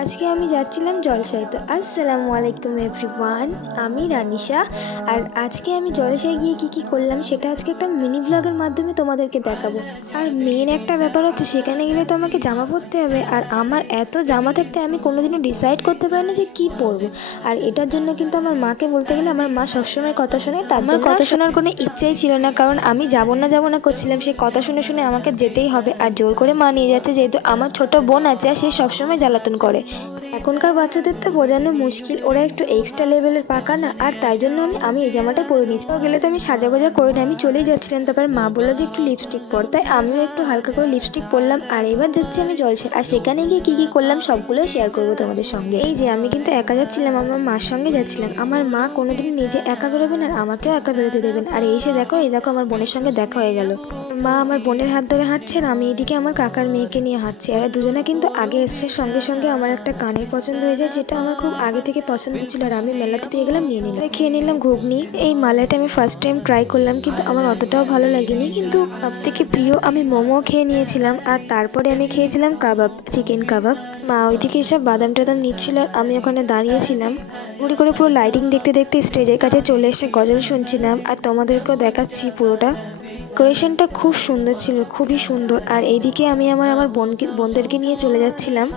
আজকে আমি যাচ্ছিলাম জলসায়। তো আসসালামু আলাইকুম এভরিওয়ান, আমি রানিশা। আর আজকে আমি জলসায় গিয়ে কি করলাম সেটা আজকে একটা মিনি ব্লগের মাধ্যমে তোমাদেরকে দেখাবো। আর মেন একটা ব্যাপার হচ্ছে, সেখানে গেলে তো আমাকে জামা পরতে হবে, আর আমার এত জামা থাকতে আমি কোনোদিনও ডিসাইড করতে পারি না যে কী পরবো। আর এটার জন্য কিন্তু আমার মাকে বলতে গেলে, আমার মা সবসময় কথা শোনে, তার জন্য কথা শোনার কোনো ইচ্ছেই ছিল না, কারণ আমি যাবো না করছিলাম, সে কথা শুনে শুনে আমাকে যেতেই হবে। আর জোর করে মা নিয়ে যাচ্ছে, যেহেতু আমার ছোট বোন আছে আর সে সবসময় জ্বালাতন করে। এখনকার বাচ্চাদের তো বোঝানো মুশকিল, ওরা একটু এক্সট্রা লেভেলের পাকা না, আর তাই জন্য আমি এই জামাটা পরে নিয়েছি। তো গেলে তো আমি সাজাগোজা করে নিয়ে আমি চলেই যাচ্ছিলাম। তারপর মা বললো যে একটু লিপস্টিক পর, তাই আমিও একটু হালকা করে লিপস্টিক পরলাম। আর এবার যাচ্ছি আমি জলসায়, আর সেখানে গিয়ে কি করলাম সবগুলো শেয়ার করবো তোমাদের সঙ্গে। এই যে আমি কিন্তু একা যাচ্ছিলাম, আমার মার সঙ্গে যাচ্ছিলাম। আমার মা কোনোদিন নিজে একা বেরোবেন আর আমাকেও একা বেরোতে দেবেন। আর এসে দেখো, এই দেখো আমার বোনের সঙ্গে দেখা হয়ে গেল। মা আমার বোনের হাত ধরে হাঁটছেন, আমি এদিকে আমার কাকার মেয়েকে নিয়ে হাঁটছি। আর দুজনে কিন্তু আগে এসছে। সঙ্গে সঙ্গে আমার একটা কানের পছন্দ হয়ে যায়, যেটা আমার খুব আগে থেকে পছন্দ ছিল, আর আমি মেলাতে পেয়ে গেলাম, নিয়ে নিলাম। খেয়ে নিলাম ঘুগনি। এই মালাইটা আমি ফার্স্ট টাইম ট্রাই করলাম, কিন্তু আমার অতটাও ভালো লাগেনি। কিন্তু সব থেকে প্রিয় আমি মোমো খেয়ে নিয়েছিলাম, আর তারপরে আমি খেয়েছিলাম কাবাব, চিকেন কাবাব। মা ওইদিকে এসব বাদাম টাদাম নিচ্ছিল, আর আমি ওখানে দাঁড়িয়েছিলাম ঘুরি করে। পুরো লাইটিং দেখতে দেখতে স্টেজের কাছে চলে এসে গজল শুনছিলাম, আর তোমাদেরকেও দেখাচ্ছি পুরোটা। ডেকোরেশনটা খুব সুন্দর ছিল, খুবই সুন্দর। আর এইদিকে আমি আমার বোনদেরকে নিয়ে চলে যাচ্ছিলাম।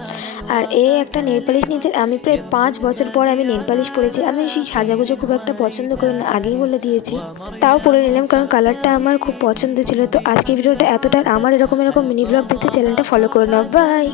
আর একটা নেল পালিশ নিয়েছে। আমি প্রায় 5 বছর পর আমি নেল পালিশ পরেছি। আমি সেই সাজাগুজো খুব একটা পছন্দ করি না, আগেই বলে দিয়েছি। তাও পরে নিলাম, কারণ কালারটা আমার খুব পছন্দ ছিল। তো আজকে ভিডিওটা এতটা। আমার এরকম মিনি ব্লগ দেখতে চ্যানেলটা ফলো করে নাও। বাই।